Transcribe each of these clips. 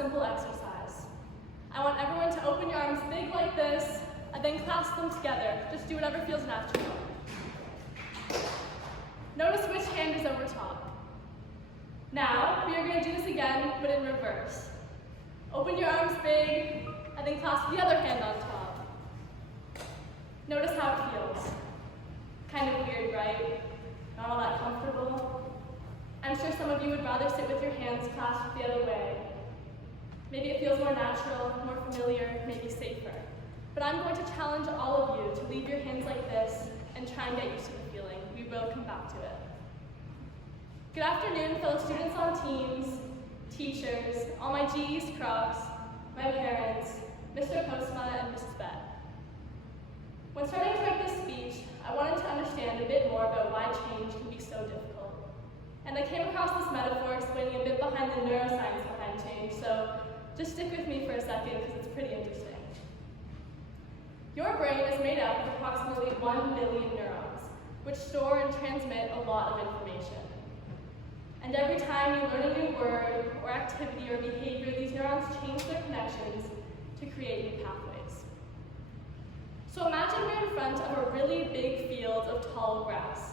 simple exercise. I want everyone to open your arms big like this, and then clasp them together. Just do whatever feels natural. Notice which hand is over top. Now, we are going to do this again, but in reverse. Open your arms big, and then clasp the other hand on top. Notice how it feels. Kind of weird, right? Not all that comfortable. I'm sure some of you would rather sit with your hands clasped the other way. Maybe it feels more natural, more familiar, maybe safer. But I'm going to challenge all of you to leave your hands like this and try and get used to the feeling. We will come back to it. Good afternoon, fellow students on teams, teachers, all my G's, Crocs, my parents, Mr. Postma, and Mrs. Bett. When starting to write this speech, I wanted to understand a bit more about why change can be so difficult. And I came across this metaphor explaining a bit behind the neuroscience behind change, so just stick with me for a second because it's pretty interesting. Your brain is made up of approximately 1 billion neurons, which store and transmit a lot of information. And every time you learn a new word or activity or behavior, these neurons change their connections to create new pathways. So imagine you're in front of a really big field of tall grass.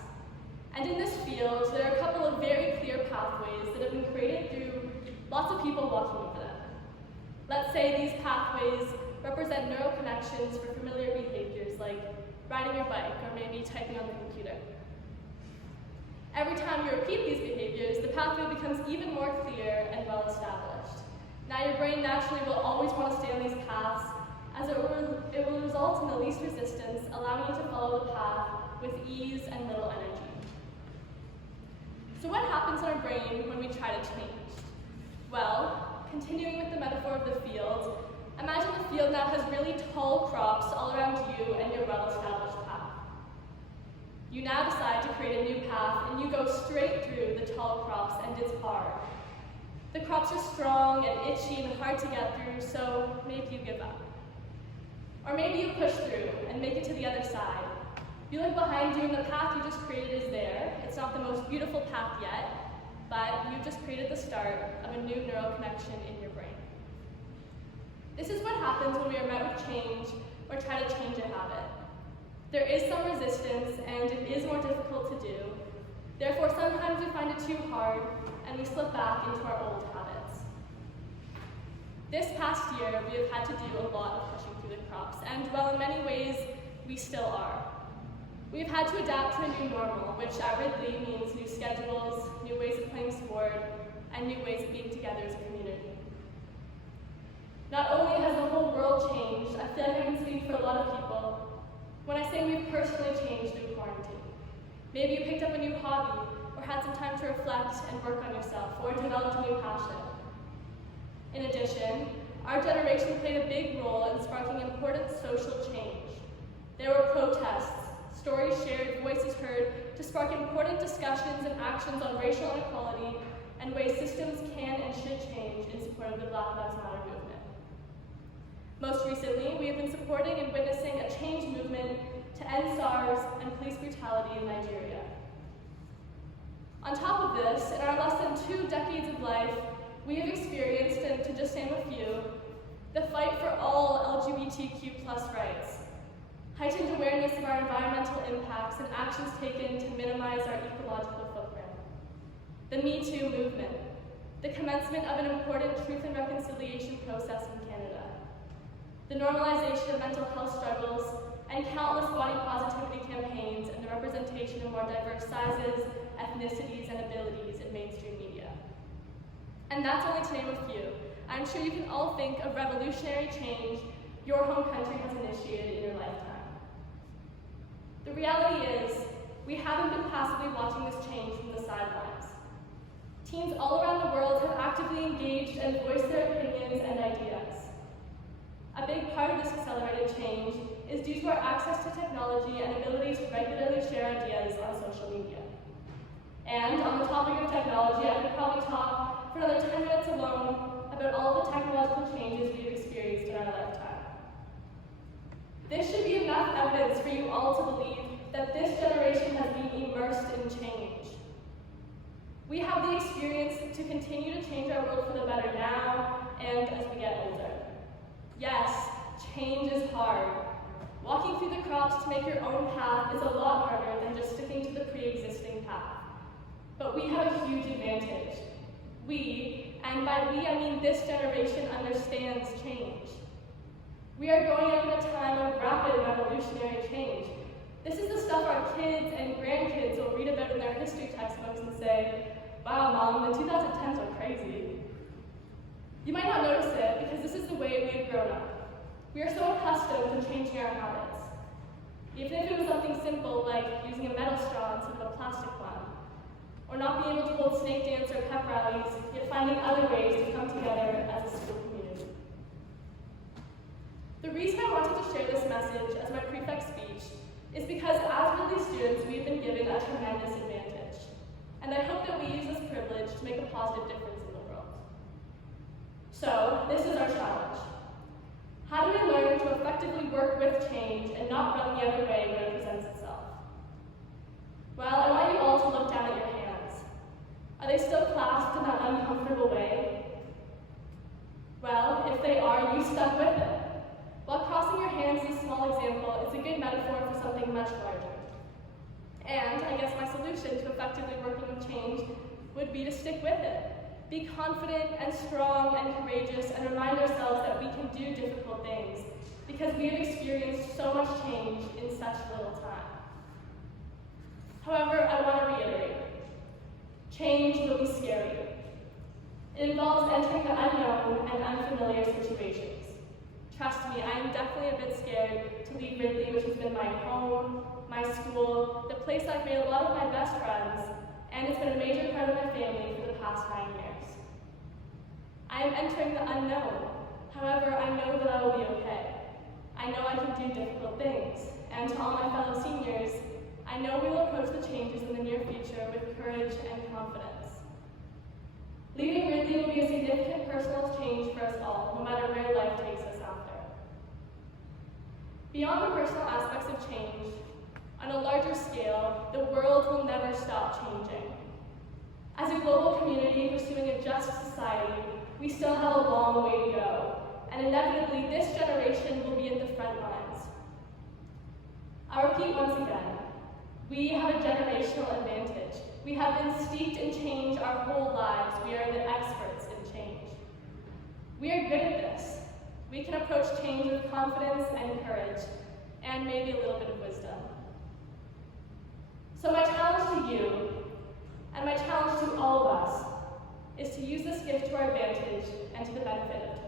And in this field, there are a couple of very clear pathways that have been created through lots of people walking over them. Let's say these pathways represent neural connections for familiar behaviors like riding your bike or maybe typing on the computer. Every time you repeat these behaviors, the pathway becomes even more clear and well established. Now your brain naturally will always want to stay on these paths as it will result in the least resistance, allowing you to follow the path with ease and little energy. So what happens in our brain when we try to change? Well, continuing with the metaphor of the field, imagine the field now has really tall crops all around you and your well-established path. You now decide to create a new path and you go straight through the tall crops and it's hard. The crops are strong and itchy and hard to get through, so maybe you give up. Or maybe you push through and make it to the other side. You look behind you and the path you just created is there. It's not the most beautiful path yet, but you've just created the start of a new neural connection in your brain. This is what happens when we are met with change or try to change a habit. There is some resistance and it is more difficult to do. Therefore, sometimes we find it too hard and we slip back into our old habits. This past year, we have had to do a lot of pushing through the crops, and while in many ways, we still are. We've had to adapt to a new normal, which at Ridley means new schedules, new ways of playing sport, and new ways of being together as a community. Not only has the whole world changed, I feel like I can speak for a lot of people when I say we've personally changed through quarantine. Maybe you picked up a new hobby, or had some time to reflect and work on yourself, or developed a new passion. In addition, our generation played a big role in sparking important social change. There were protests, stories shared, voices heard, to spark important discussions and actions on racial inequality and ways systems can and should change in support of the Black Lives Matter movement. Most recently, we have been supporting and witnessing a change movement to end SARS and police brutality in Nigeria. On top of this, in our less than 2 decades of life, we have experienced, and to just name a few, the fight for all LGBTQ+ rights, heightened awareness of our environmental impacts and actions taken to minimize our ecological footprint, the Me Too movement, the commencement of an important truth and reconciliation process in Canada, the normalization of mental health struggles, and countless body positivity campaigns and the representation of more diverse sizes, ethnicities, and abilities in mainstream media. And that's only to name a few. I'm sure you can all think of revolutionary change your home country has initiated in your lifetime. The reality is, we haven't been passively watching this change from the sidelines. Teens all around the world have actively engaged and voiced their opinions and ideas. A big part of this accelerated change is due to our access to technology and ability to regularly share ideas on social media. And on the topic of technology, I could probably talk for another 10 minutes alone about all the technological changes we've experienced in our lifetime. This should be enough evidence for you all to believe that this generation has been immersed in change. We have the experience to continue to change our world for the better now and as we get older. Yes, change is hard. Walking through the crops to make your own path is a lot harder than just sticking to the pre-existing path. But we have a huge advantage. We, and by we I mean this generation, understands change. We are growing up in a time of rapid revolutionary change. This is the stuff our kids and grandkids will read about in their history textbooks and say, wow, Mom, the 2010s are crazy. You might not notice it because this is the way we have grown up. We are so accustomed to changing our habits. Even if it was something simple like using a metal straw instead of a plastic one, or not being able to hold snake dance or pep rallies, yet finding other ways to come together as a school community. The reason I wanted to share this message as my prefect speech is because as Ridley students, we've been given a tremendous advantage. And I hope that we use this privilege to make a positive difference in the world. So, this is our challenge. How do we learn to effectively work with change and not run the other way when it presents itself? Well, I want you all to look down at your hands. Are they still clasped in that uncomfortable way? Well, if they are, you stuck with it. While crossing your hands is a small example, it's a good metaphor for something much larger. And I guess my solution to effectively working with change would be to stick with it. Be confident and strong and courageous and remind ourselves that we can do difficult things because we have experienced so much change in such little time. However, I want to reiterate, change will be scary. It involves entering the unknown and unfamiliar situations. Trust me, I am definitely a bit scared to leave Ridley, which has been my home, my school, the place I've made a lot of my best friends, and it's been a major part of my family for the past 9 years. I am entering the unknown. However, I know that I will be okay. I know I can do difficult things, and to all my fellow seniors, I know we will approach the changes in the near future with courage and confidence. Leaving Ridley will be a significant personal change for us all, no matter where life takes us after. Beyond the personal aspects of change, on a larger scale, the world will never stop changing. As a global community pursuing a just society, we still have a long way to go, and inevitably this generation will be at the front lines. I'll repeat once again, we have a generational advantage. We have been steeped in change our whole lives. We are the experts in change. We are good at this. We can approach change with confidence and courage, and maybe a little bit of wisdom. So my challenge to you, and my challenge to all of us, is to use this gift to our advantage and to the benefit of